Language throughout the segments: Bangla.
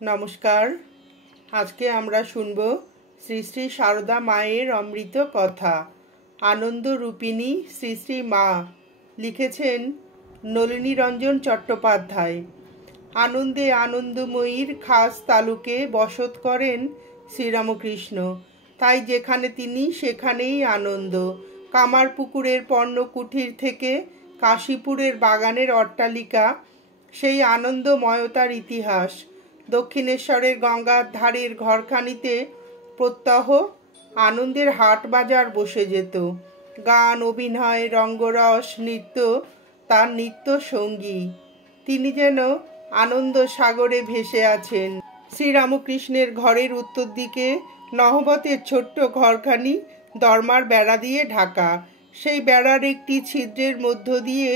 নমস্কার। আজকে আমরা শুনব শ্রী শ্রী সারদা মায়ের অমৃত কথা। আনন্দ রূপিণী শ্রী শ্রী মা। লিখেছেন নলিনী রঞ্জন চট্টোপাধ্যায়। আনন্দে আনন্দময়ীর খাস তালুকে বসত করেন শ্রীরামকৃষ্ণ। তাই যেখানে তিনি সেখানেই আনন্দ। কামারপুকুরের পর্ণকুঠির থেকে কাশীপুরের বাগানের অট্টালিকা, সেই আনন্দময়তার ইতিহাস। দক্ষিণেশ্বরের গঙ্গার ধারের ঘরখানিতে প্রত্যহ আনন্দের হাট বাজার বসে যেত। গান, অভিনয়, রঙ্গরস, নৃত্য তার নিত্য সঙ্গী। তিনি যেন আনন্দ সাগরে ভেসে আছেন। শ্রীরামকৃষ্ণের ঘরের উত্তর দিকে নহবতের ছোট্ট ঘরখানি দরমার বেড়া দিয়ে ঢাকা। সেই বেড়ার একটি ছিদ্রের মধ্য দিয়ে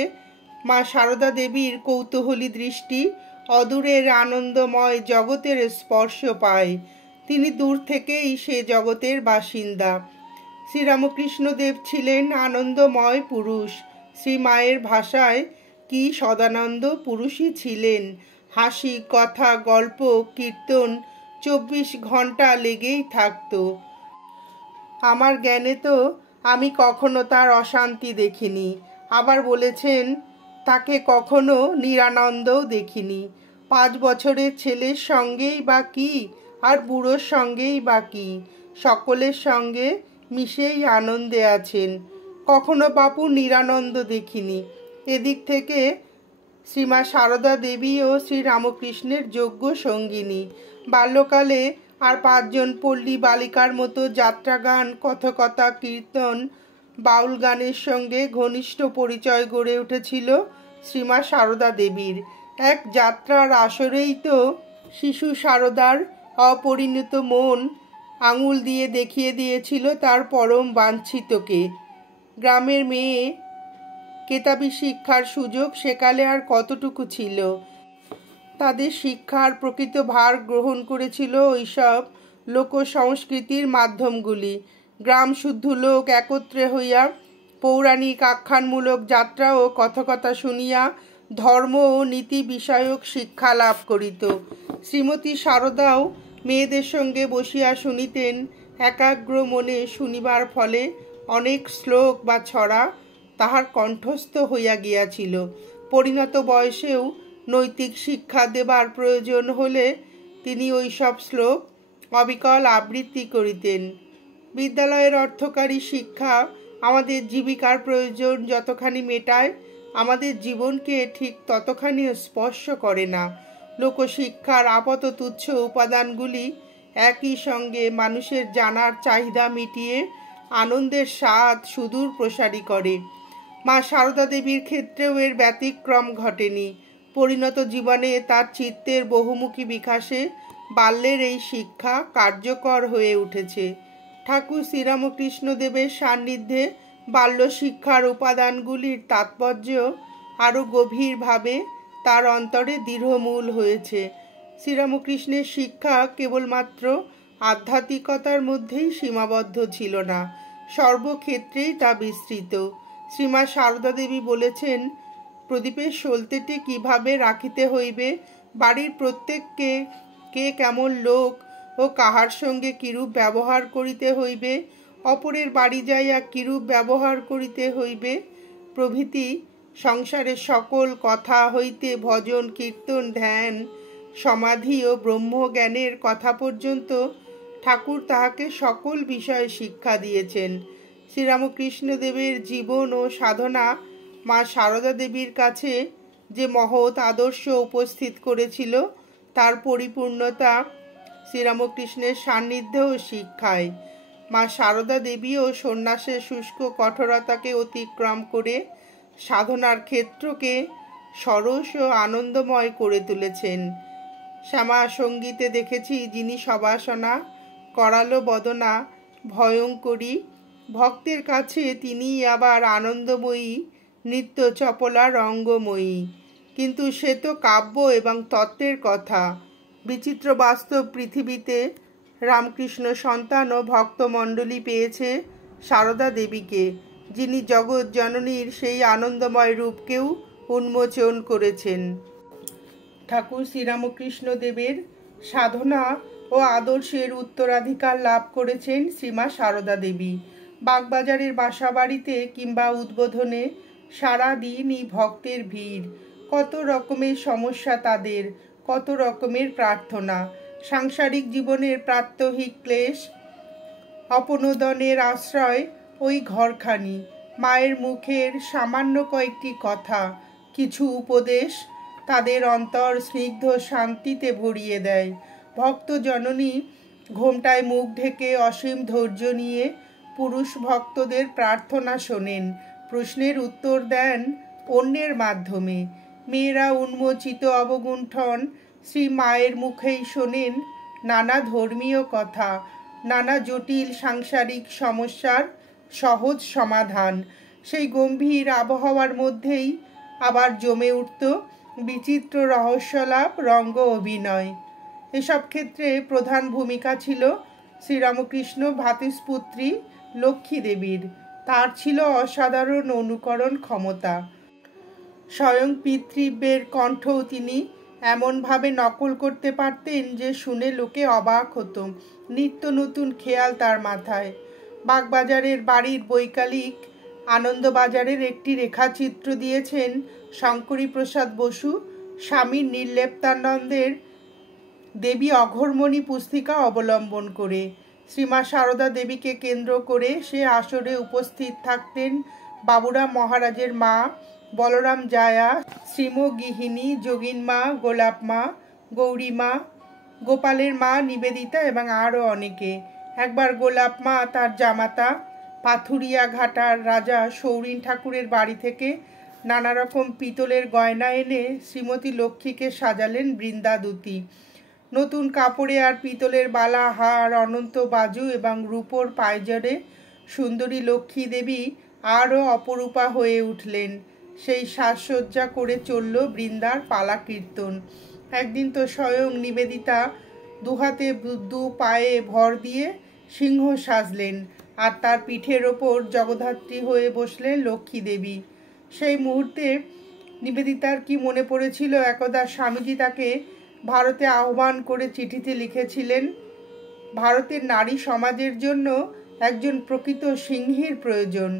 মা সারদা দেবীর কৌতূহলী দৃষ্টি অদূরের আনন্দময় জগতের স্পর্শ পায়। তিনি দূর থেকেই সে জগতের বাসিন্দা। শ্রীরামকৃষ্ণদেব ছিলেন আনন্দময় পুরুষ। শ্রীমায়ের ভাষায় কি সদানন্দ পুরুষই ছিলেন। হাসি, কথা, গল্প, কীর্তন 24 ঘন্টা লেগেই থাকত। আমার জ্ঞানে তো আমি কখনো তার অশান্তি দেখিনি। আবার বলেছেন, তাকে কখনো নিরানন্দও দেখিনি। 5 বছরের ছেলের সঙ্গেই বা কি, আর বুড়োর সঙ্গেই বা কি, সকলের সঙ্গে মিশেই আনন্দে আছেন। কখনো বাপু নিরানন্দ দেখিনি। এদিক থেকে শ্রীমা সারদা দেবী ও শ্রীরামকৃষ্ণের যোগ্য সঙ্গিনী। বাল্যকালে আর 5 জন পল্লী বালিকার মতো যাত্রাগান, কথকতা, কীর্তন, বাউল গানের সঙ্গে ঘনিষ্ঠ পরিচয় গড়ে উঠেছিল শ্রীমা সারদা দেবীর। এক যাত্রার আসরেই তো শিশু সারদার অপরিণত মন আঙুল দিয়ে দেখিয়ে দিয়েছিল তার পরম বাঞ্ছিতকে। গ্রামের মেয়ে, কেতাবি শিক্ষার সুযোগ সেকালে আর কতটুকু ছিল। তাদের শিক্ষার প্রকৃত ভার গ্রহণ করেছিল ওইসব লোকসংস্কৃতির মাধ্যমগুলি। গ্রাম শুদ্ধ লোক একত্রে হইয়া পৌরাণিক আখ্যানমূলক যাত্রা ও কথকতা শুনিয়া ধর্ম ও নীতি বিষয়ক শিক্ষা লাভ করিত। শ্রীমতী সারদাও মেয়েদের সঙ্গে বসিয়া শুনিতেন। একাগ্র মনে শুনিবার ফলে অনেক শ্লোক বা ছড়া তাহার কণ্ঠস্থ হইয়া গিয়াছিল। পরিণত বয়সেও নৈতিক শিক্ষা দেবার প্রয়োজন হলে তিনি ওই সব শ্লোক অবিকল আবৃত্তি করিতেন। বিদ্যালয়ের অর্থকারী শিক্ষা আমাদের জীবিকার প্রয়োজন যতখানি মেটায়, আমাদের জীবনকে ঠিক ততখানি স্পর্শ করে না। লোকশিক্ষার আপাত তুচ্ছ উপাদানগুলি একই সঙ্গে মানুষের জানার চাহিদা মিটিয়ে আনন্দের স্বাদ সুদূর প্রসারী করে। মা সারদা দেবীর ক্ষেত্রেও এর ব্যতিক্রম ঘটেনি। পরিণত জীবনে তার চিত্তের বহুমুখী বিকাশে বাল্যের এই শিক্ষা কার্যকর হয়ে উঠেছে। ঠাকুর শ্রীরামকৃষ্ণদেবের সান্নিধ্যে বাল্য শিক্ষার উপাদানগুলির তাৎপর্য আরও গভীরভাবে তার অন্তরে দৃঢ়মূল হয়েছে। শ্রীরামকৃষ্ণের শিক্ষা কেবলমাত্র আধ্যাত্মিকতার মধ্যেই সীমাবদ্ধ ছিল না, সর্বক্ষেত্রেই তা বিস্তৃত। শ্রীমা সারদা দেবী বলেছেন, প্রদীপের সলতেটি কিভাবে রাখিতে হইবে, বাড়ির প্রত্যেককে কে কেমন লোক ও কাহার সঙ্গে কিরূপ ব্যবহার করিতে হইবে, অপরের বাড়ি যাইয়া কিরূপ ব্যবহার করিতে হইবে প্রভৃতি সংসারের সকল কথা হইতে ভজন, কীর্তন, ধ্যান, সমাধি ও ব্রহ্মজ্ঞানের কথা পর্যন্ত ঠাকুর তাহাকে সকল বিষয়ে শিক্ষা দিয়েছেন। শ্রীরামকৃষ্ণদেবের জীবন ও সাধনা মা সারদা দেবীর কাছে যে মহৎ আদর্শ উপস্থিত করেছিল, তার পরিপূর্ণতা শ্রীরামকৃষ্ণের সান্নিধ্য ও শিক্ষায়। মা সারদা দেবীও সন্ন্যাসের শুষ্ক কঠোরতাকে অতিক্রম করে সাধনার ক্ষেত্রকে সরস ও আনন্দময় করে তুলেছেন। শ্যামা সঙ্গীতে দেখেছি, যিনি সবাসনা করালো বদনা ভয়ঙ্করী, ভক্তের কাছে তিনিই আবার আনন্দময়ী, নিত্য চপলা রঙ্গময়ী। কিন্তু সে তো কাব্য এবং তত্ত্বের কথা। বিচিত্র বাস্তব পৃথিবীতে রামকৃষ্ণ সন্তান ও ভক্তমণ্ডলী পেয়েছে সারদা দেবীকে, যিনি জগৎ জননীর সেই আনন্দময় রূপকেও উন্মোচন করেছেন। ঠাকুর শ্রীরামকৃষ্ণ দেবের সাধনা ও আদর্শের উত্তরাধিকার লাভ করেছেন শ্রীমা সারদা দেবী। বাগবাজারের বাসাবাড়িতে কিংবা উদ্বোধনে সারাদিনই ভক্তের ভিড়, কত রকমের সমস্যা তাদের, কত রকমের প্রার্থনা। সাংসারিক জীবনের প্রাত্যহিক ক্লেশ, অপনোদনের আশ্রয় ওই ঘরখানি। মায়ের মুখের সামান্য কয়েকটি কথা, কিছু উপদেশ তাদের অন্তর স্নিগ্ধ শান্তিতে ভরিয়ে দেয়। ভক্ত জননী ঘোমটায় মুখ ঢেকে অসীম ধৈর্য নিয়ে পুরুষ ভক্তদের প্রার্থনা শোনেন, প্রশ্নের উত্তর দেন অন্যের মাধ্যমে। মেয়েরা উন্মোচিত অবগুণ্ঠন শ্রী মায়ের মুখেই শোনেন নানা ধর্মীয় কথা, নানা জটিল সাংসারিক সমস্যার সহজ সমাধান। সেই গম্ভীর আবহাওয়ার মধ্যেই আবার জমে উঠত বিচিত্র রহস্যলাভ রঙ্গ অভিনয়। এসব ক্ষেত্রে প্রধান ভূমিকা ছিল শ্রীরামকৃষ্ণ ভ্রাতুষ্পুত্রী লক্ষ্মী দেবীর। তার ছিল অসাধারণ অনুকরণ ক্ষমতা। স্বয়ং পিতৃব্যের কণ্ঠও তিনি এমনভাবে নকল করতে পারতেন যে শুনে লোকে অবাক হতো। নিত্য নতুন খেয়াল তার মাথায়। বাগবাজারের বাড়ির বৈকালিক আনন্দবাজারের একটি রেখাচিত্র দিয়েছেন শঙ্করী প্রসাদ বসু স্বামী নির্লেপ্তানন্দের দেবী অঘোরমণি পুস্তিকা অবলম্বন করে। শ্রীমা সারদা দেবীকে কেন্দ্র করে সে আসরে উপস্থিত থাকতেন বাবুরাম মহারাজের মা, বলরাম জায়া, শ্রীমগৃহিণী, যোগিন মা, গোলাপ মা, গৌরী মা, গোপালের মা নিবেদিতা এবং আরও অনেকে। একবার গোলাপ মা তার জামাতা পাথুরিয়া ঘাটার রাজা সৌরিন ঠাকুরের বাড়ি থেকে নানা রকম পিতলের গয়না এনে শ্রীমতী লক্ষ্মীকে সাজালেন বৃন্দাদূতী। নতুন কাপড়ে আর পিতলের বালা, হার, অনন্ত বাজু এবং রূপোর পায়জরে সুন্দরী লক্ষ্মী দেবী আরও অপরূপা হয়ে উঠলেন। সেই সাজসজ্জা করে চলল বৃন্দার পালা কীর্তন। একদিন তো স্বয়ং নিবেদিতা দুহাতে দু পায়ে ভর দিয়ে সিংহ সাজলেন, আর তার পিঠের ওপর জগদ্ধাত্রী হয়ে বসলেন লক্ষ্মী দেবী। সেই মুহূর্তে নিবেদিতার কি মনে পড়েছিল, একদা স্বামীজি তাকে ভারতে আহ্বান করে চিঠিতে লিখেছিলেন, ভারতের নারী সমাজের জন্য একজন প্রকৃত সিংহীর প্রয়োজন।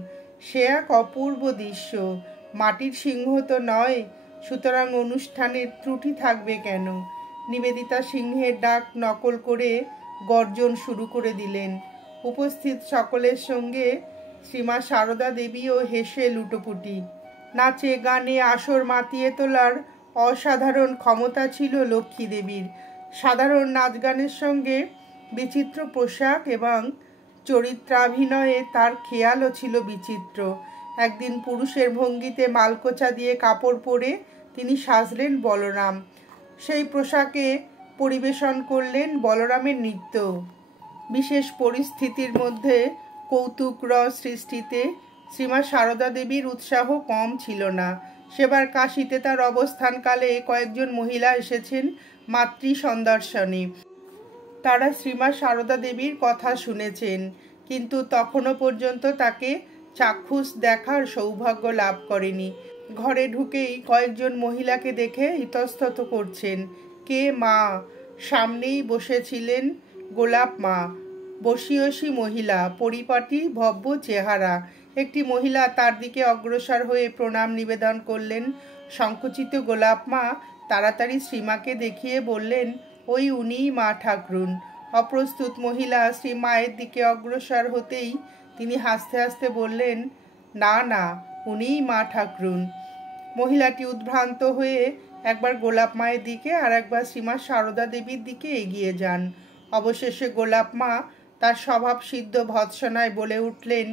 সে এক অপূর্ব দৃশ্য। মাটির সিংহ তো নয়, সুতরাং অনুষ্ঠানের ত্রুটি থাকবে কেন? নিবেদিতা সিংহের ডাক নকল করে গর্জন শুরু করে দিলেন। উপস্থিত সকলের সঙ্গে শ্রীমা সারদা দেবীও হেসে লুটোপুটি। নাচে গানে আসর মাতিয়ে তোলার অসাধারণ ক্ষমতা ছিল লক্ষ্মী দেবীর। সাধারণ নাচ গানের সঙ্গে বিচিত্র পোশাক এবং চরিত্রাভিনয়ে তার খেয়ালও ছিল বিচিত্র। একদিন পুরুষের ভঙ্গিতে মালকোচা দিয়ে কাপড় পরে তিনি সাজলেন বলরাম। সেই পোশাকে পরিবেশন করলেন বলরামের নৃত্য। বিশেষ পরিস্থিতির মধ্যে কৌতুক রস সৃষ্টিতে শ্রীমা সারদা দেবীর উৎসাহ কম ছিল না। সেবার কাশীতে তার অবস্থানকালে কয়েকজন মহিলা এসেছেন মাতৃ সন্দর্শনে। তারা শ্রীমা সারদা দেবীর কথা শুনেছেন, কিন্তু তখনও পর্যন্ত তাকে চাক্ষুষ দেখার সৌভাগ্য লাভ করেনি। ঘরে ঢুকেই কয়েকজন মহিলাকে দেখে ইতস্তত করছেন। কে মা? সামনেই বসেছিলেন গোলাপ মা, বসিয়সী মহিলা, পরিপাটি ভব্য চেহারা। একটি মহিলা তার দিকে অগ্রসর হয়ে প্রণাম নিবেদন করলেন। সংকুচিত গোলাপ মা তাড়াতাড়ি শ্রীমাকে দেখিয়ে বললেন, ওই উনিই মা ঠাকরুন। অপ্রস্তুত মহিলা শ্রী মায়ের দিকে অগ্রসর হতেই তিনি হাসতে হাসতে বললেন, না না, উনিই মা ঠাকরুন। মহিলাটি উদ্ভ্রান্ত হয়ে একবার গোলাপ মায়ের দিকে আর একবার শ্রীমা সারদা দেবীর দিকে এগিয়ে যান। অবশেষে গোলাপ মা তার স্বভাব সিদ্ধ ভৎসনায় বলে উঠলেন,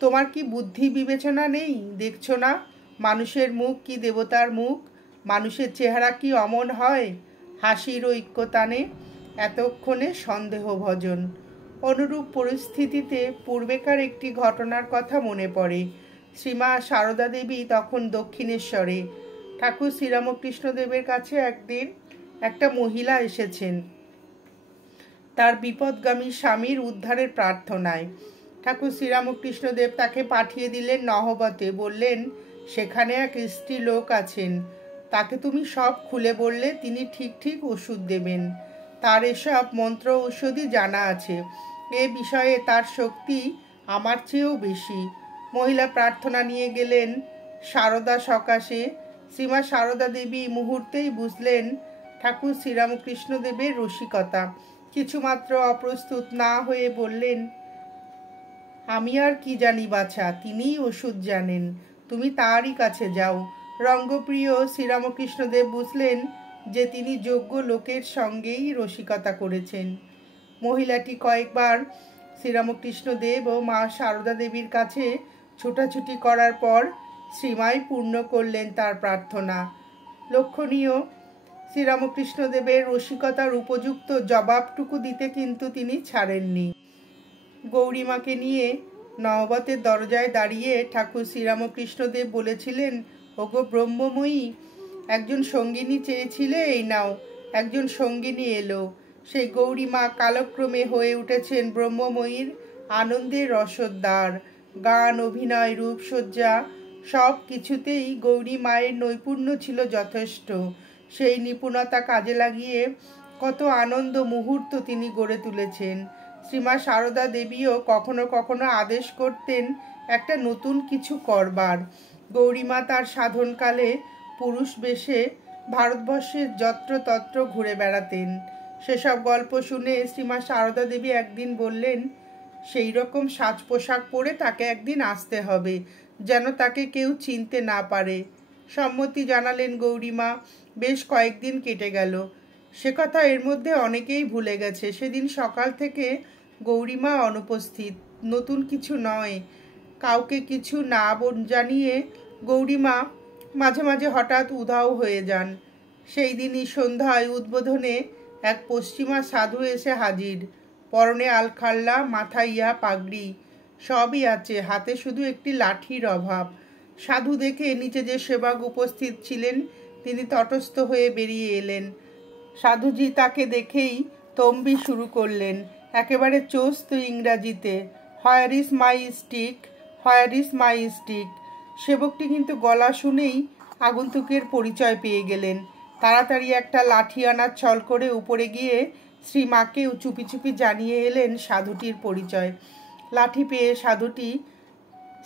তোমার কি বুদ্ধি বিবেচনা নেই? দেখছো না মানুষের মুখ কি দেবতার মুখ? মানুষের চেহারা কি অমন হয়? হাসির ঐক্যতানে এতক্ষণে সন্দেহভজন। অনুরূপ পরিস্থিতিতে পূর্বেকার একটি ঘটনার কথা মনে পড়ে। শ্রীমা সারদা দেবী তখন দক্ষিণেশ্বরে। ঠাকুর শ্রীরামকৃষ্ণদেবের কাছে একদিন একটা মহিলা এসেছেন তার বিপদগামী স্বামীর উদ্ধারের প্রার্থনায়। ঠাকুর শ্রীরামকৃষ্ণদেব তাকে পাঠিয়ে দিলেন নহবতে। বললেন, সেখানে এক স্ত্রী লোক আছেন, তাকে তুমি সব খুলে বললে তিনি ঠিক ঠিক ওষুধ দেবেন। তার এসব মন্ত্র ঔষধি জানা আছে। এ বিষয়ে তার শক্তি আমার চেয়েও বেশি। মহিলা প্রার্থনা নিয়ে গেলেন সারদা সকাশে। শ্রীমা সারদা দেবী মুহূর্তেই বুঝলেন ঠাকুর শ্রীরামকৃষ্ণদেবের রসিকতা। কিছুমাত্র অপ্রস্তুত না হয়ে বললেন, আমি আর কি জানি বাছা, তিনিই ওষুধ জানেন, তুমি তারই কাছে যাও। রঙ্গপ্রিয় শ্রীরামকৃষ্ণদেব বুঝলেন যে তিনি যোগ্য লোকের সঙ্গেই রসিকতা করেছেন। মহিলাটি কয়েকবার শ্রীরামকৃষ্ণদেব ও মা সারদা দেবীর কাছে ছুটাছুটি করার পর শ্রীমাই পূর্ণ করলেন তার প্রার্থনা। লক্ষণীয়, শ্রীরামকৃষ্ণদেবের রসিকতার উপযুক্ত জবাবটুকু দিতে কিন্তু তিনি ছাড়েননি। গৌরীমাকে নিয়ে নহবতের দরজায় দাঁড়িয়ে ঠাকুর শ্রীরামকৃষ্ণদেব বলেছিলেন, ওগো ব্রহ্মময়ী, একজন সঙ্গিনী চেয়েছিলে, এই নাও একজন সঙ্গিনী এলো। সেই গৌরীমা কালক্রমে হয়ে উঠেছেন ব্রহ্মময়ীর আনন্দের রসদ্বার। গান, অভিনয়, রূপসজ্জা সব কিছুতেই গৌরী মায়ের নৈপুণ্য ছিল যথেষ্ট। সেই নিপুণতা কাজে লাগিয়ে কত আনন্দ মুহূর্ত তিনি গড়ে তুলেছেন। শ্রীমা সারদা দেবীও কখনো কখনো আদেশ করতেন একটা নতুন কিছু করবার। গৌরীমা তার সাধনকালে পুরুষ বেশে ভারতবর্ষের যত্রতত্র ঘুরে বেড়াতেন। সেসব গল্প শুনে শ্রীমা সারদা দেবী একদিন বললেন, সেই রকম সাজ পোশাক পরে তাকে একদিন আসতে হবে, যেন তাকে কেউ চিনতে না পারে। সম্মতি জানালেন গৌরীমা। বেশ কয়েকদিন কেটে গেল। সে কথা এর মধ্যে অনেকেই ভুলে গেছে। সেদিন সকাল থেকে গৌরীমা অনুপস্থিত। নতুন কিছু নয়, কাউকে কিছু না জানিয়ে গৌরীমা মাঝে মাঝে হঠাৎ উধাও হয়ে যান। সেই দিনই সন্ধ্যায় উদ্বোধনে এক পশ্চিমা সাধু এসে হাজির। পরনে আলখাল্লা, মাথায় ইয়া পাগড়ি, সবই আছে, হাতে শুধু একটি লাঠির অভাব। সাধু দেখে নিচে যে সেবক উপস্থিত ছিলেন তিনি তটস্থ হয়ে বেরিয়ে এলেন। সাধুজি তাকে দেখেই তম্বি শুরু করলেন, একেবারে চোস্ত ইংরাজিতে, where is my stick, where is my stick. সেবকটি কিন্তু গলা শুনেই আগন্তুকের পরিচয় পেয়ে গেলেন। তাড়াতাড়ি একটা লাঠি আনার ছল করে উপরে গিয়ে শ্রীমাকে চুপি চুপি জানিয়ে এলেন সাধুটির পরিচয়। লাঠি পেয়ে সাধুটি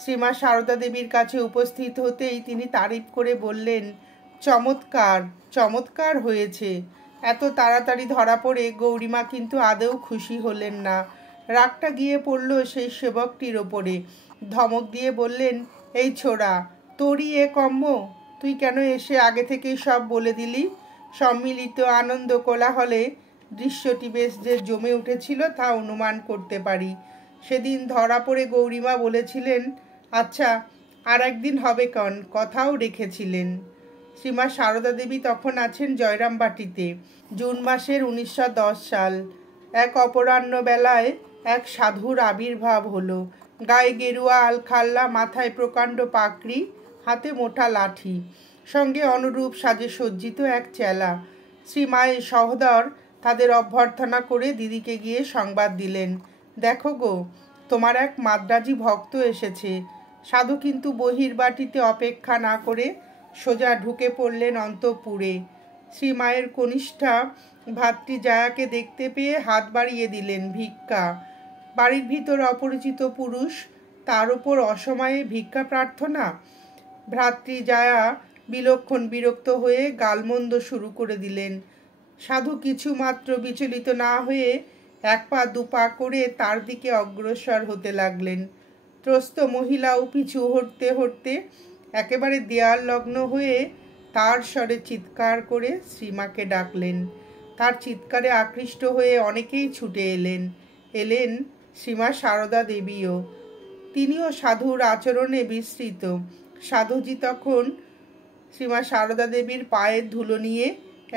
শ্রীমা সারদা দেবীর কাছে উপস্থিত হতেই তিনি তারিফ করে বললেন, চমৎকার, চমৎকার হয়েছে। এত তাড়াতাড়ি ধরা পড়ে গৌরীমা কিন্তু আদৌ খুশি হলেন না। রাগটা গিয়ে পড়ল সেই সেবকটির ওপরে। ধমক দিয়ে বললেন, এই ছোড়া, তোরই এ কম্ম, তুই কেন এসে আগে থেকেই সব বলে দিলি? সম্মিলিত আনন্দ কোলাহলে দৃশ্যটি বেশ যে জমে উঠেছিল তা অনুমান করতে পারি। সেদিন ধরা পড়ে গৌরীমা বলেছিলেন, আচ্ছা আর একদিন হবে কন, কথাও রেখেছিলেন। শ্রীমা সারদা দেবী তখন আছেন জয়রামবাটিতে। জুন মাসের 1910 সাল। এক অপরাহ্ন বেলায় এক সাধুর আবির্ভাব হলো। গায়ে গেরুয়া আলখাল্লা, মাথায় প্রকাণ্ড পাকড়ি, হাতে মোটা লাঠি, সঙ্গে অনুরূপ সাজে সজ্জিত এক চেলা। শ্রীমায়ের সহোদর তাদের অভ্যর্থনা করে দিদিকে গিয়ে সংবাদ দিলেন, দেখো গো, তোমার এক মাদ্রাজি ভক্ত এসেছে। সাধু কিন্তু বহির্বাটিতে অপেক্ষা না করে সোজা ঢুকে পড়লেন অন্তঃপুরে। শ্রীমায়ের কনিষ্ঠা ভাতৃ জায়াকে দেখতে পেয়ে হাত বাড়িয়ে দিলেন, ভিক্ষা। বাড়ির ভিতর অপরিচিত পুরুষ, তার উপর অসময়ে ভিক্ষা প্রার্থনা। ভ্রাতৃ জায়া বিলক্ষণ বিরক্ত হয়ে গালমন্দ শুরু করে দিলেন। সাধু কিছু মাত্র বিচলিত না হয়ে এক পা দুপা করে তার দিকে অগ্রসর হতে লাগলেন। ত্রস্ত মহিলাও পিছু হটতে হটতে একেবারে দেয়াল লগ্ন হয়ে তার স্বরে চিৎকার করে শ্রীমাকে ডাকলেন। তার চিৎকারে আকৃষ্ট হয়ে অনেকেই ছুটে এলেন শ্রীমা সারদা দেবীও। তিনিও সাধুর আচরণে বিস্মৃত। সাধুজি তখন শ্রীমা সারদা দেবীর পায়ের ধুলো নিয়ে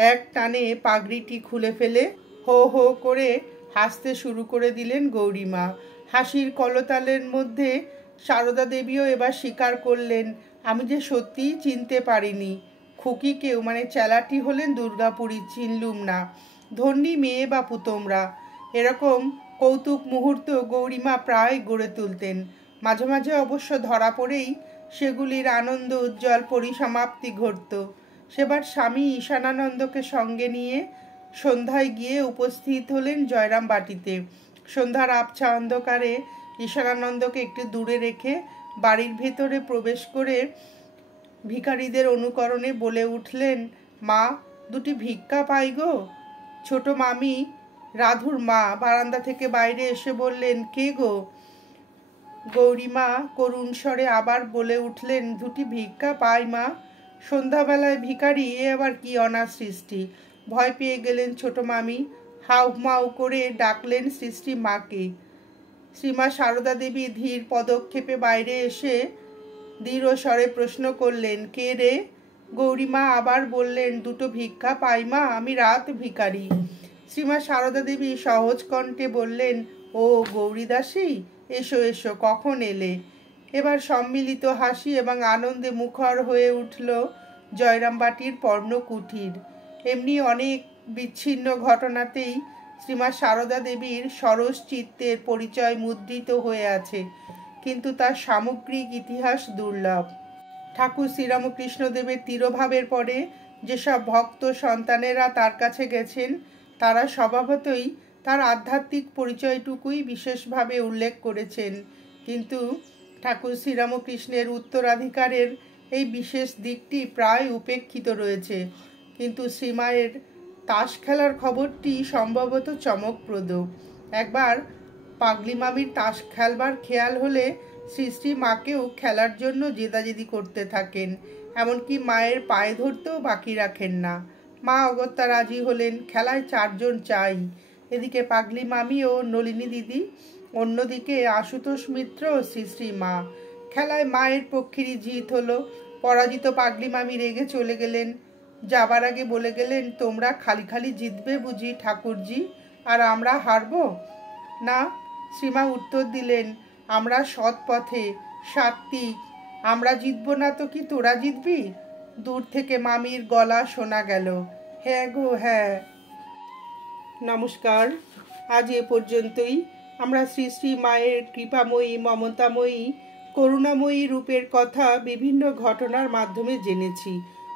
এক টানে পাগড়িটি খুলে ফেলে হো হো করে হাসতে শুরু করে দিলেন গৌরীমা। হাসির কলতালের মধ্যে সারদা দেবীও এবার স্বীকার করলেন, আমি যে সত্যিই চিনতে পারিনি। খুকিকেও, মানে চেলাটি হলেন দুর্গাপুরী, চিনলুম না। ধন্যী মেয়ে বাপু তোমরা। এরকম কৌতুক মুহূর্ত গৌরীমা প্রায় গড়ে তুলতেন। মাঝে মাঝে অবশ্য ধরা পড়েই সেগুলির আনন্দ উজ্জ্বল পরিসমাপ্তি ঘটত। সেবার স্বামী ঈশানানন্দকে সঙ্গে নিয়ে সন্ধ্যায় গিয়ে উপস্থিত হলেন জয়রাম বাটিতে। সন্ধ্যার আবছা অন্ধকারে ঈশানানন্দকে একটু দূরে রেখে বাড়ির ভেতরে প্রবেশ করে ভিখারিদের অনুকরণে বলে উঠলেন, মা, দুটি ভিক্ষা পাই গো। ছোট মামি, রাধুর মা, বারান্দা থেকে বাইরে এসে বললেন, কে গো? গৌরীমা করুণ স্বরে আবার বলে উঠলেন, দুটি ভিক্ষা পাই মা। সন্ধ্যাবেলায় ভিখারি, এ আবার কি অনার সৃষ্টি। ভয় পেয়ে গেলেন ছোট মামি। হাউ মাউ করে ডাকলেন সৃষ্টি মাকে। শ্রীমা সারদা দেবী ধীর পদক্ষেপে বাইরে এসে দৃঢ় স্বরে প্রশ্ন করলেন, কে রে? গৌরীমা আবার বললেন, দুটো ভিক্ষা পাই মা, আমি রাত ভিখারি। শ্রীমা সারদা দেবী সহজ কণ্ঠে বললেন, ও গৌরীদাসী, এসো এসো, কখন এলে? এবার সম্মিলিত হাসি এবং আনন্দে মুখর হয়ে উঠল জয়রাম বাটির পর্ণকুঠির। এমনি অনেক বিচ্ছিন্ন ঘটনাতেই শ্রীমা সারদা দেবীর সরস চিত্তের পরিচয় মুদ্রিত হয়ে আছে, কিন্তু তার সামগ্রিক ইতিহাস দুর্লভ। ঠাকুর শ্রীরামকৃষ্ণদেবের তিরোভাবের পরে যেসব ভক্ত সন্তানেরা তার কাছে গেছেন, তারা স্বভাবতই তার আধ্যাত্মিক পরিচয়টুকুই বিশেষভাবে উল্লেখ করেছেন, কিন্তু ঠাকুর শ্রীরামকৃষ্ণের উত্তরাধিকারের এই বিশেষ দিকটি প্রায় উপেক্ষিত রয়েছে। কিন্তু শ্রীমায়ের তাস খেলার খবরটি সম্ভবত চমকপ্রদ। একবার পাগলি মামির তাস খেলবার খেয়াল হলে শ্রী মাকেও খেলার জন্য জেদাজেদি করতে থাকেন, এমনকি মায়ের পায়ে ধরতেও বাকি রাখেন না। মা অগত্যা রাজি হলেন, খেলায় 4 জন চাই। এদিকে পাগলি মামি ও নলিনী দিদি, অন্যদিকে আশুতোষ মিত্র ও শ্রী মা। খেলায় মায়ের পক্ষেরই জিত হলো। পরাজিত পাগলি মামি রেগে চলে গেলেন। যাবার আগে বলে গেলেন, তোমরা খালি খালি জিতবে বুঝি ঠাকুরজি, আর আমরা হারবো না? শ্রীমা উত্তর দিলেন, আমরা সৎ পথে, সাত্বিক, আমরা জিতবো না তো কি তোরা জিতবি? দূর থেকে মামির গলা শোনা গেল, হ্যাঁ গো হ্যাঁ। নমস্কার, আজ এ পর্যন্তই। আমরা শ্রী মায়ের কৃপাময়ী, মমতাময়ী, করুণাময়ী রূপের কথা বিভিন্ন ঘটনার মাধ্যমে জেনেছি,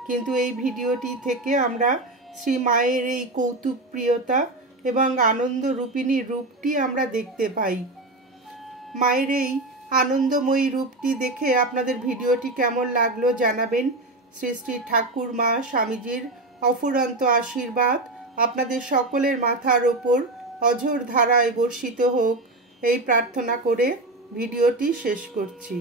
কিন্তু এই ভিডিওটি থেকে আমরা শ্রী মায়ের এই কৌতুকপ্রিয়তা এবং আনন্দরূপিণী রূপটি আমরা দেখতে পাই। মায়ের এই আনন্দময়ী রূপটি দেখে আপনাদের ভিডিওটি কেমন লাগলো জানাবেন। শ্রী শ্রী ঠাকুর মা স্বামীজির অফুরন্ত আশীর্বাদ আপনাদের সকলের মাথার ওপর অঝোর ধারায় বর্ষিত হোক, এই প্রার্থনা করে ভিডিওটি শেষ করছি।